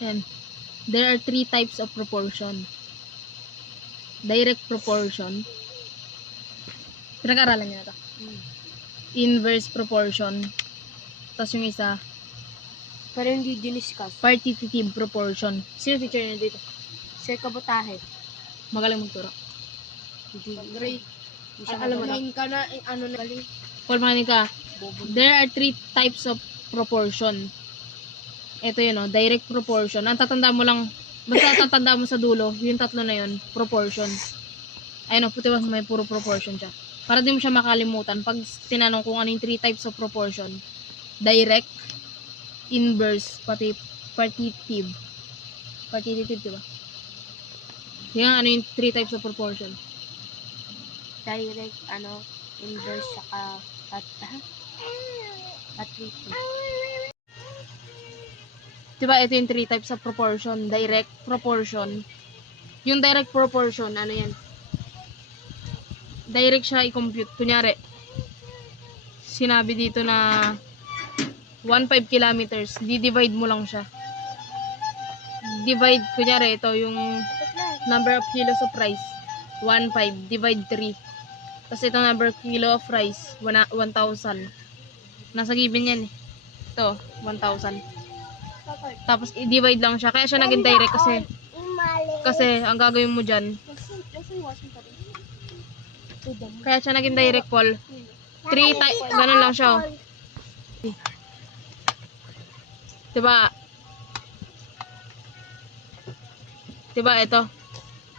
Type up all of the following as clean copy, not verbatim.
Ayan. There are 3 types of proportion. Direct proportion. Pinag-aralan niyo na to. Inverse proportion. Tapos yung isa, Pero hindi diniscuss. partitive proportion. Sino teacher niyo dito? Sir Kabutahe. Magaling magturo. Great. Alam mo na. Ngayon ka na, ano na. Paul, makinig ka. There are 3 types of proportion. Ito yun, direct proportion. Ang tatanda mo lang, basta tatanda mo sa dulo, yung tatlo na yun, proportion. Ayun, puti ba may puro proportion siya. Para di mo siya makalimutan. Pag tinanong kung ano yung 3 types of proportion, direct, inverse, pati partitive. Partitive, diba? Yung ano yung 3 types of proportion? Direct, inverse, saka partitive. Diba, ito yung 3 types of proportion. Direct proportion. Yung direct proportion, ano yan? Direct siya i-compute. Kunyari, sinabi dito na 1.5 kilometers. Di-divide mo lang siya. Divide, kunyari, ito yung number of kilos of rice. 1.5. Divide 3. Tapos itong number of kilo of rice, 1,000. Nasa given yan eh. Ito, 1,000. Tapos i-divide lang siya. Kaya siya naging direct kasi ang gagawin mo dyan. Kaya siya naging direct, Paul. 3 ganun lang siya. Oh. Diba? Diba ito?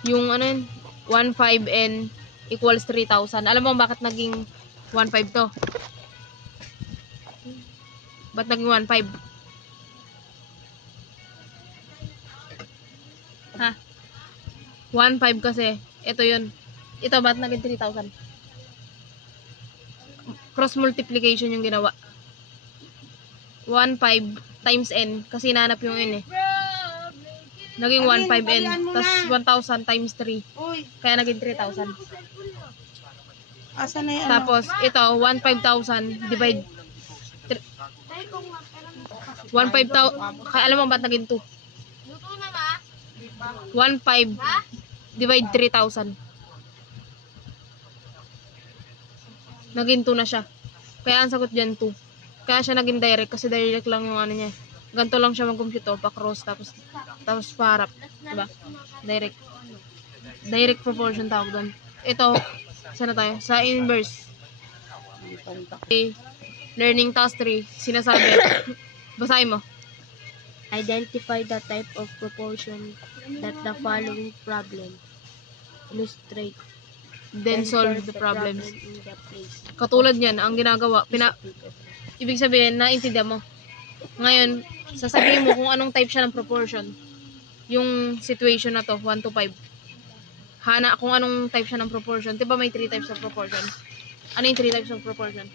Yung ano yun? 1.5 and equals 3,000. Alam mo bakit naging 1.5 to? Ba't naging 1.5? Ha? 1.5 kasi. Ito yun. Ito ba't naging 3,000? Cross multiplication yung ginawa. 1.5 times n. Kasi nanap yung n eh. Naging 1.5 n. Tapos 1,000 times 3. Kaya naging 3,000. Asa na yan? Tapos ito, 1,500 divide 1,500. Kaya alam mo ba't naging 2? 1,500 divide 3,000. Naging 2 na siya. Kaya ang sagot dyan 2. Kaya siya naging direct kasi direct lang yung ano niya. Ganito lang siya mag-compute pa cross tapos paharap, diba? Direct. Direct proportion tawag doon. Ito, saan na tayo? Sa inverse. Okay. Learning task 3, sinasabi. Basahin mo. Identify the type of proportion that the following problem illustrate. Then solve the problems. In the place. Katulad niyan, ang ginagawa, ibig sabihin, naintindihan mo. Ngayon, sasabihin mo kung anong type siya ng proportion. Yung situation na to, 1 to 5. Hana kung anong type siya ng proportion. Diba may 3 types of proportion? Ano yung 3 types of proportion?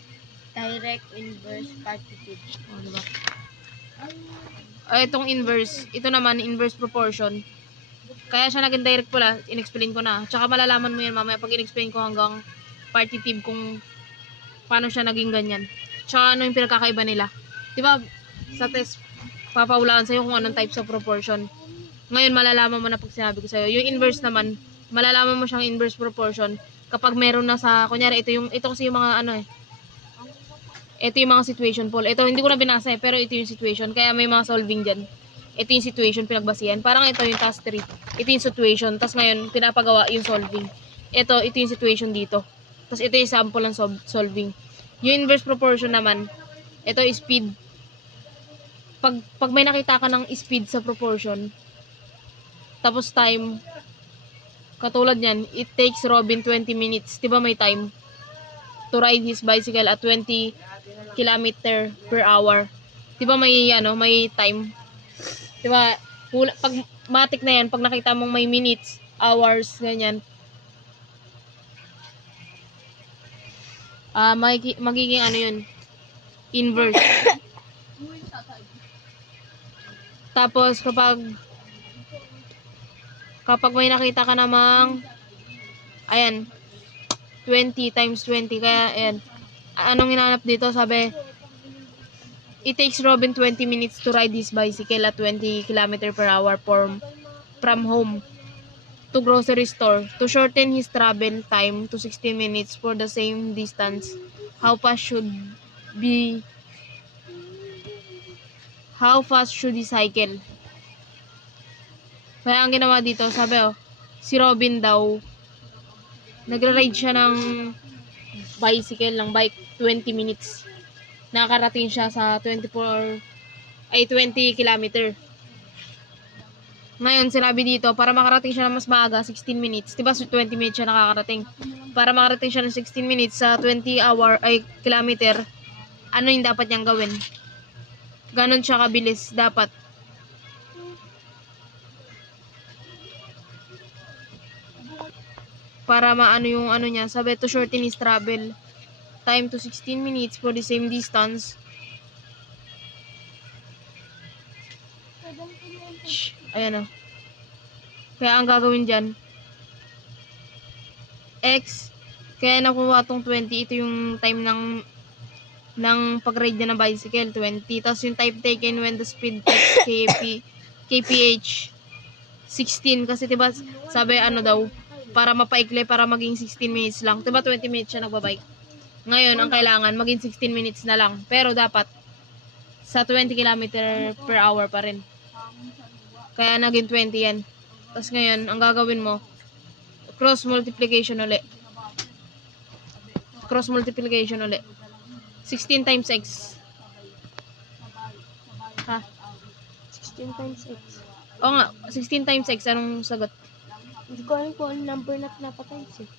Direct, inverse, partitive. O, diba? Itong inverse, ito naman, inverse proportion. Kaya siya naging direct pala, in-explain ko na. Tsaka malalaman mo yan mamaya pag in-explain ko hanggang partitive kung paano siya naging ganyan. Tsaka ano yung pinagkakaiba nila. Diba, sa test, papaulaan sa'yo kung anong types of proportion. Ngayon, malalaman mo na pag sinabi ko sa'yo. Yung inverse naman, malalaman mo siyang inverse proportion kapag meron na sa, kunyari, ito kasi yung mga ano eh. Ito yung mga situation, Paul. Ito, hindi ko na binasa eh, pero ito yung situation. Kaya may mga solving dyan. Ito yung situation pinagbasihan. Parang ito yung task 3. Ito yung situation. Tapos ngayon, pinapagawa yung solving. Ito yung situation dito. Tapos ito yung sample ng solving. Yung inverse proportion naman, ito yung speed. Pag may nakita ka ng speed sa proportion, tapos time, katulad yan, it takes Robin 20 minutes. Diba may time? To ride his bicycle at 20 kilometer per hour. Diba may, may time? Diba, pag matik na yan, pag nakita mong may minutes, hours, ganyan, magiging ano yun, inverse. Tapos, kapag may nakita ka namang, ayan, 20 times 20, kaya, ayan, anong hinanap dito, sabi, It takes Robin 20 minutes to ride his bicycle at 20 km/h from home to grocery store. To shorten his travel time to 16 minutes for the same distance, how fast should be how fast should he cycle? Kaya ang ginawa dito, sabi si Robin daw, nagra-ride siya ng bicycle, ng bike, 20 minutes. Nakarating siya sa 20 kilometer. Ngayon, sinabi dito, para makarating siya ng mas maaga, 16 minutes. Diba, 20 minutes siya nakakarating. Para makarating siya ng 16 minutes sa kilometer, ano yung dapat niyang gawin? Ganon siya kabilis, dapat. Para maano yung ano niya, sabi to shorten his travel time to 16 minutes for the same distance. Ayan o. Kaya ang gagawin dyan, X, kaya nakuha tong 20, ito yung time ng pag-ride niya ng bicycle, 20. Tapos yung time taken when the speed X kph, 16. Kasi diba, sabi ano daw, para mapaikli, para maging 16 minutes lang. Diba 20 minutes siya nagbabike? Ngayon, ang kailangan, maging 16 minutes na lang. Pero dapat, sa 20 km/h pa rin. Kaya naging 20 yan. Tapos ngayon, ang gagawin mo, cross multiplication uli. 16 times x. Ha? 16 times x. Oo nga, 16 times x. Anong sagot? Hindi ko alam kung anong number na pinapatimes eh.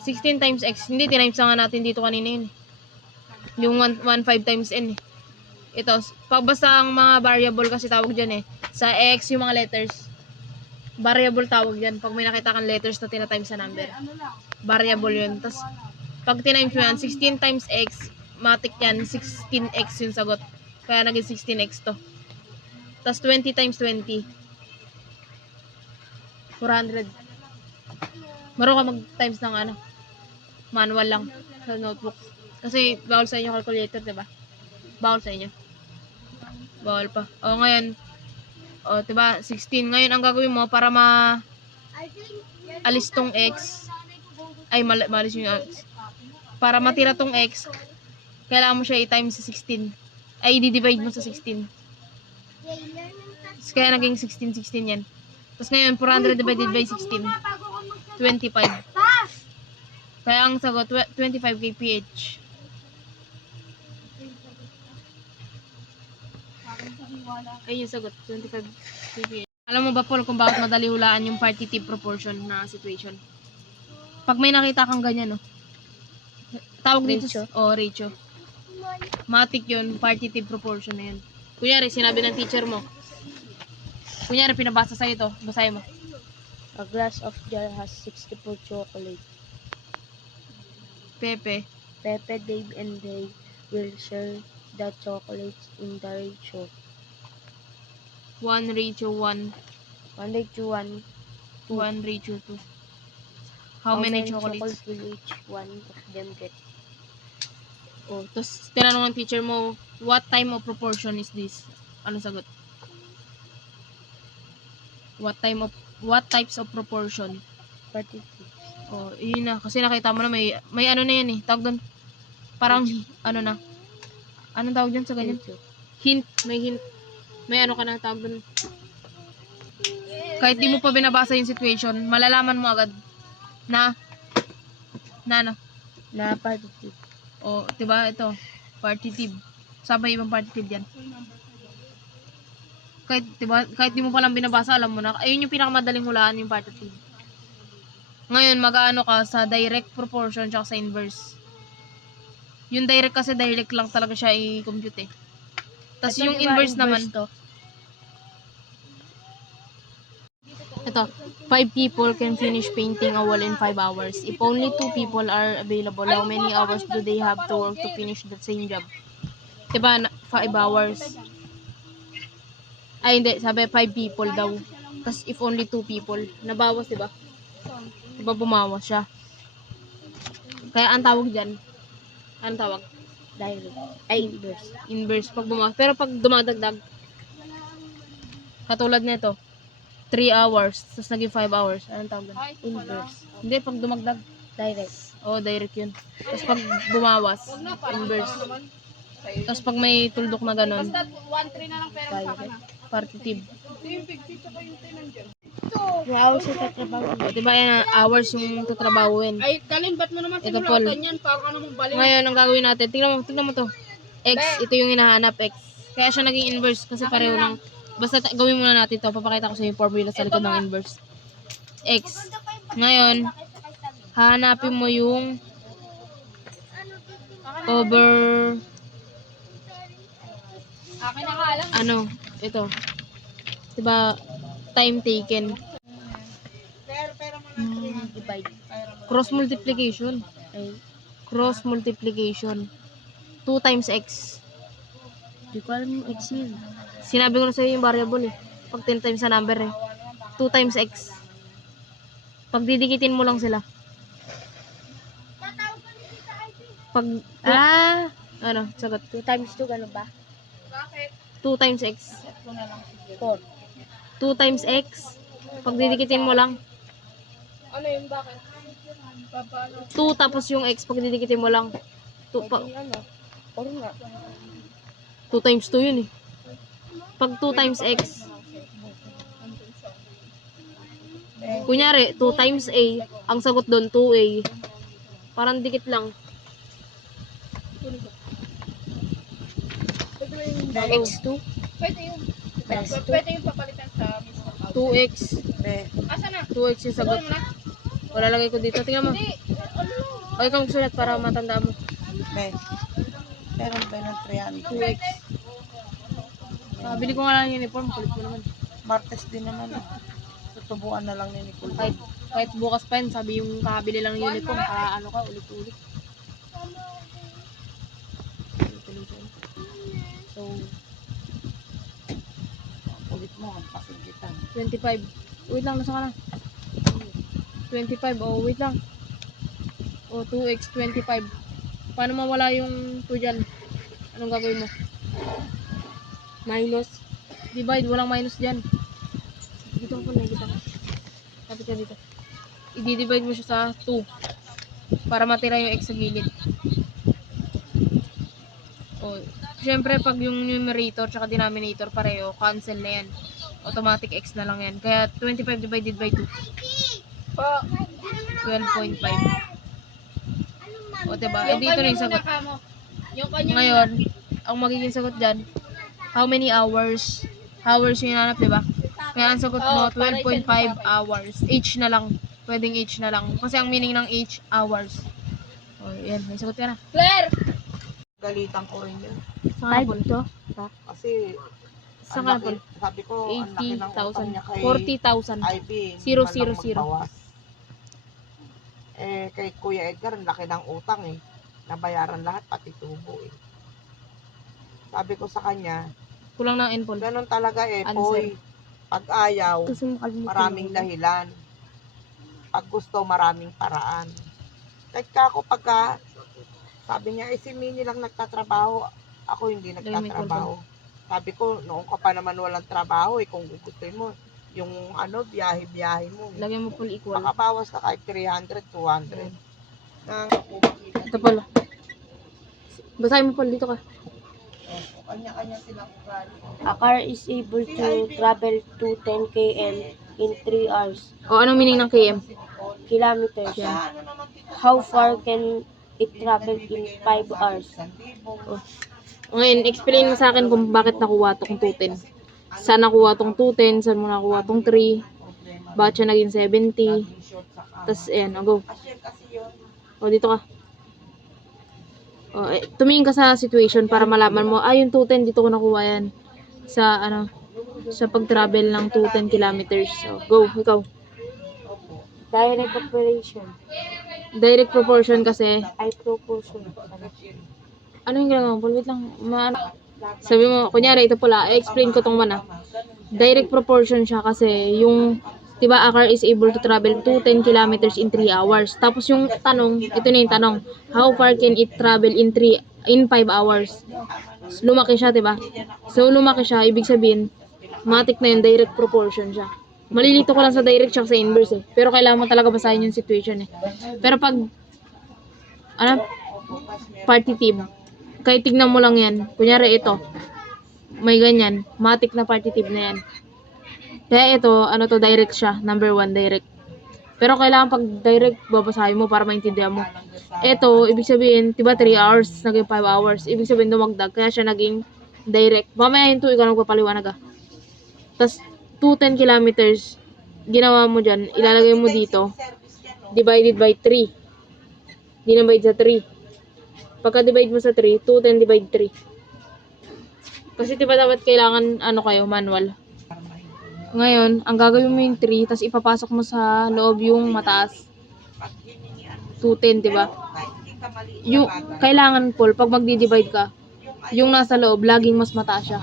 16 times x. Hindi, tinimes na nga natin dito kanina yun. Yung 15 times n. Ito, basta ang mga variable kasi tawag dyan eh. Sa x, yung mga letters. Variable tawag dyan. Pag may nakita kang letters na tinatimes sa number. Variable yun. Tapos, pag tinimes mo yan, 16 times x, matik yan, 16x yung sagot. Kaya naging 16x to. Tapos 20 times 20. 400. Maro ka mag-times ng ano, manual lang sa notebook. Kasi bawal sa inyo calculator, diba? Bawal sa inyo. Bawal pa. O ngayon, diba, 16. Ngayon, ang gagawin mo para alis tong x, ay malis yung x. Para matira tong x, kailangan mo siya i-times sa 16. Ay, i-divide mo sa 16. Kaya naging 16 yan. Tapos ngayon, 400 divided by 16. 25. Kaya ang sagot, 25 kph. Ayun yung sagot, 25 kph. Alam mo ba, Paul, kung bakit madali hulaan yung partitive proportion na situation? Pag may nakita kang ganyan, no? Tawag dito, ratio. Matik yun, partitive proportion na yun. Kunyari, sinabi ng teacher mo. Kunyari, pinabasa sa'yo ito. Basahin mo. A glass of jar has 64 chocolate. Pepe. Pepe, Dave, and Ray will share the chocolates in the ratio 1:1. 1:1. 1:2. How many chocolates will each one of them get? Tapos tinanong ng teacher mo, what type of proportion is this? Ano sagot? What types of proportion? Partitive. Yun na. Kasi nakita mo na may ano na yan eh. Tawag doon. Parang, ano na. Anong tawag dyan sa ganyan? Hint. May hint. May ano ka na tawag doon. Kahit di mo pa binabasa yung situation, malalaman mo agad na ano? Na partitive. Diba? Ito. Partitive. Sabay ibang partitive yan. Kahit di mo palang binabasa, alam mo na. Ayun yung pinakamadaling hulaan yung partitive. Ngayon, mag-ano ka sa direct proportion tsaka sa inverse. Yung direct kasi direct lang talaga siya i-compute eh. Tapos yung diba, inverse naman, ito, 5 people can finish painting a wall in 5 hours. If only 2 people are available, how many hours do they have to work to finish the same job? Diba, 5 hours. Ay, hindi. Sabi, 5 people daw. Tapos, if only 2 people. Nabawas, diba? Diba, bumawas siya. Kaya, ang tawag dyan, anong tawag? Direct. Ay, inverse. Inverse pag bumawas. Pero pag dumadagdag, katulad nito, 3 hours, tapos naging 5 hours. Anong tawag doon? Inverse. Hindi, pag dumagdag. Direct. Oo, direct yun. Tapos pag bumawas, inverse. Tapos pag may tuldok na ganun, Direct. partitive. Yung hours sa tatrabaho. O, diba yan, hours yung tatrabawin. Ay, Kalin, ba't mo naman Ito, Paul. sinulatan yan? Parang ano mong baliw. Ngayon, ang gagawin natin, tingnan mo to. X, ito yung hinahanap, X. Kaya siya naging inverse kasi pareho ng, basta gawin muna natin to, papakita ko sa yung formula sa likod ng inverse. X. Ngayon, hahanapin mo yung over, Akin na nga lang. ano, ito. Diba, time taken. Divide. Cross multiplication. Ay, Cross multiplication. 2 times X. di ko alam yung X yun. Sinabi ko na sa'yo yung variable eh. Pag 10 times sa number eh. 2 times X. Pag didikitin mo lang sila. Pag, ano, sagot. 2 times 2, gano'n ba? 2 times X. 4. 2 times X. Pag didikitin mo lang. Ano yun, bakit? Paano? 2 tapos yung X. Pag didikitin mo lang. 2 Ano? 4 nga. times 2 yun eh. Pag 2 times X. Kunyari, 2 times A. Ang sagot doon, 2A. Parang dikit lang. X2. Pwede yun. Plus 2. Pwede yung papalitan sa mismo. 2X. Asa na? 2X yung sagot. Sagot mo na? Wala lagay ko dito. Tingnan mo. Hindi. Ano? O, ikaw magsulat para matandaan mo. Meron ba ng 300? 2X. Bili ko nga lang yung uniform. Kulit mo naman. Martes din naman. Tutubuan na lang ni Nicole. Kahit bukas pa yun, sabi yung kakabili lang ng uniform. Para ano ka, ulit-ulit. So, Ulit mo, ang pasigitan. 25. Wait lang, nasa ka na? 25. Oh, wait lang. Oh, 2x 25. Paano mawala yung 2 dyan? Anong gagawin mo? Minus. Divide, walang minus dyan. Dito ko na, dito. Kapit ka dito. I-divide mo siya sa 2. Para matira yung x sa gilid. Oh, syempre pag yung numerator tsaka denominator pareho, cancel na yan. Automatic x na lang yan. Kaya 25 divided by 2. Pa. 12.5. O, diba? Eh, dito na yung sagot. Yung kanya Ngayon, ang magiging sagot dyan, how many hours? Hours yung hinanap, diba? Kaya ang sagot mo, 12.5 hours. H na lang. Pwedeng H na lang. Kasi ang meaning ng H, hours. O, yan. May sagot ka na. Claire! Galitan ko rin yun. Saan ka na, 5 to. Kasi, Saan ang ka na, laki- Paul? sabi ko, ang laki ng utang niya 80,000. kay 40,000. Ivy. hindi Zero, man zero, lang zero. magbawas. Eh, kay Kuya Edgar, ang laki ng utang eh. Nabayaran lahat, pati tubo eh. Sabi ko sa kanya, Kulang ng N-Pol. ganun talaga eh, Answer. Poy. Pag ayaw, Gusto mo kalimutan. maraming dahilan. Pag gusto, maraming paraan. Nagka ako pagka, sabi niya, si Minnie lang nagtatrabaho. Ako hindi nagtatrabaho. Sabi ko, noong ka pa naman walang trabaho, eh, kung gugustuhin mo, yung ano, biyahe-biyahe mo. Lagyan mo full equal. Makabawas ka kahit 300, 200. Na, Ito pala. Basahin mo pala dito ka. kanya-kanya silang ugali. A car is able to travel to 10 km in 3 hours. O, anong meaning ng KM? Kilometers. Yan. Ano naman dito? How far can it travel in 5 hours? Ngayon, explain mo sa akin kung bakit nakuha tong 210. Saan nakuha tong 210? Saan mo nakuha tong 3? Bakit siya naging 70? Tapos, ayan, o, go. O, dito ka. O, tumingin ka sa situation para malaman mo, yung 210, dito ko nakuha yan. Sa, sa pag-travel ng 210 kilometers. So, go, ikaw. Direct operation. Direct proportion kasi, Ay proportion. ano yung ginagawa mo? Wait lang, sabi mo, kunyari, ito pala, i-explain ko tong mana. Direct proportion siya kasi yung, diba, a car is able to travel to 10 kilometers in 3 hours. Tapos yung tanong, ito na yung tanong, how far can it travel in 3 in 5 hours. Lumaki siya, diba? So, lumaki siya, ibig sabihin, matik na yun, direct proportion siya. Malilito ko lang sa direct siya sa inverse eh. Pero kailangan mo talaga basahin yung situation eh. Pero pag, partitive, kahit tignan mo lang yan, kunyari ito, may ganyan, matik na partitive na yan. Kaya ito, direct siya, number 1, direct. Pero kailangan pag direct, babasahin mo para maintindihan mo. Ito, ibig sabihin, diba 3 hours, naging 5 hours. Ibig sabihin, dumagdag, kaya siya naging direct. Mamaya yung 2, ikaw nagpapaliwanag ah. Tapos, 210 kilometers, ginawa mo dyan, ilalagay mo dito, divided by 3. Dinivide sa 3. Pagka-divide mo sa 3, 210 divide 3. Kasi diba dapat kailangan, manual. Ngayon, ang gagawin mo yung 3, tapos ipapasok mo sa loob yung mataas. 210, diba? Yung, kailangan, Paul, pag magdi-divide ka, yung nasa loob, laging mas mataas siya.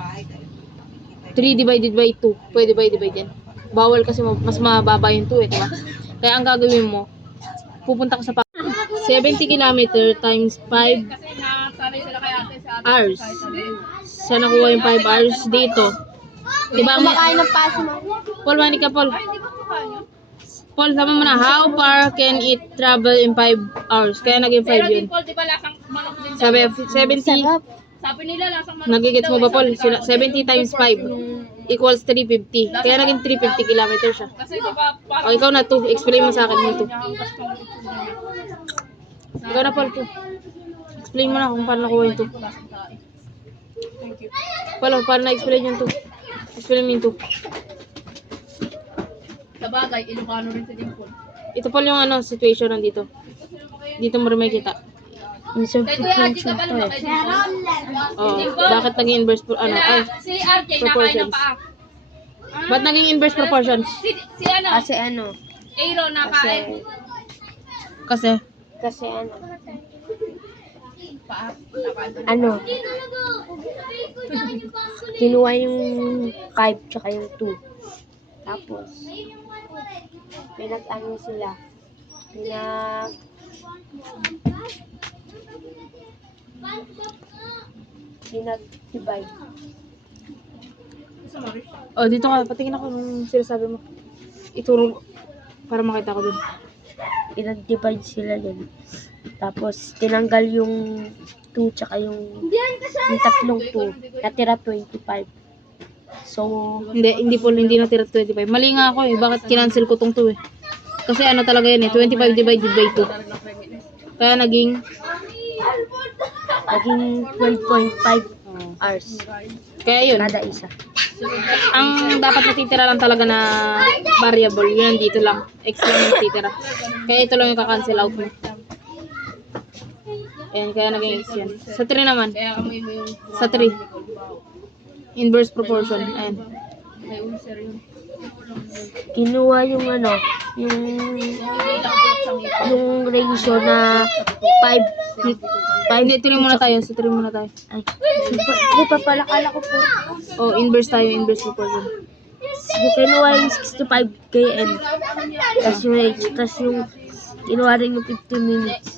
3 divided by 2, pwede ba i-divide yan? Bawal kasi mas mababa yung 2 diba? Kaya ang gagawin mo, pupunta ka sa 70 kilometer times 5 Kasi nasanay sila kay ate sa ate. hours. Siya nakuha yung 5 hours dito. Diba? Kumakain ng paso mo. Paul, manik ka, Paul. Ay, hindi ba kuha niyo? Paul, sama mo na, how far can it travel in 5 hours? Kaya naging 5 Pero yun. din, Paul, di ba lasang manok din daw? Sabi, 70, Sabi nila lasang manok nagigits din mo daw, ba, Paul? sabi ka. 70 times 5 equals 350. Kaya naging 350 kilometers siya. Kasi di ba parang... O, ikaw na to. Explain mo sa akin yung to. Hanggas pang itsura niya. Ikaw na, Paul, to. Explain mo na kung paano nakuha yung to. Lasang tae. Thank you. Paul, paano na-explain yung to? Explain mo yung to. Sa bagay, Ilocano rin si Dimple. Ito, Paul, yung situation nandito. Dito mo rin may kita. Insert Kay Kuya Archie proportion ka to ba eh. kay Dimple? Oh, bakit naging inverse Si RJ nakain ng paa. Ba't naging inverse proportions? Si ano? Kasi ano, Aaron nakain. Kasi, kasi ano, Paa. Nakain. ano, kinuha yung 5 tsaka yung 2. Tapos, pinag-ano sila, pinag-divide. oh, dito ka, patingin ako nung sinasabi mo. Ituro, para makita ko dun. Pinag-divide sila yan. Tapos, tinanggal yung 2 tsaka yung tatlong 2. Natira 25. So, Hindi po, hindi natira 25. Mali nga ako eh, bakit kinancel ko tong 2 eh. Kasi talaga yan eh, 25 divided by 2. Kaya naging, naging 12.5 hours kaya yun. kada isa. Ang dapat natitira lang talaga na variable, yun dito lang. X lang yung natitira. Kaya ito lang yung kakancel out mo. Ayan, kaya naging X yan. Sa 3 naman, Kaya kami mo yung sa 3. Inverse proportion. Ayan. may ulcer yun. Kinuha yung ano, yung ratio na 5. Hindi, 3 muna tayo. Sa 3 muna tayo. Ay, hindi pa pala, kala ko po. Oh, inverse tayo, inverse proportion. So, kinuha yung 65 km. Tapos yung age, tapos yung kinuha rin yung 50 minutes.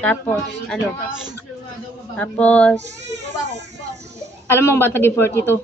Tapos, ano, tapos, Alam mo ba't naging 42?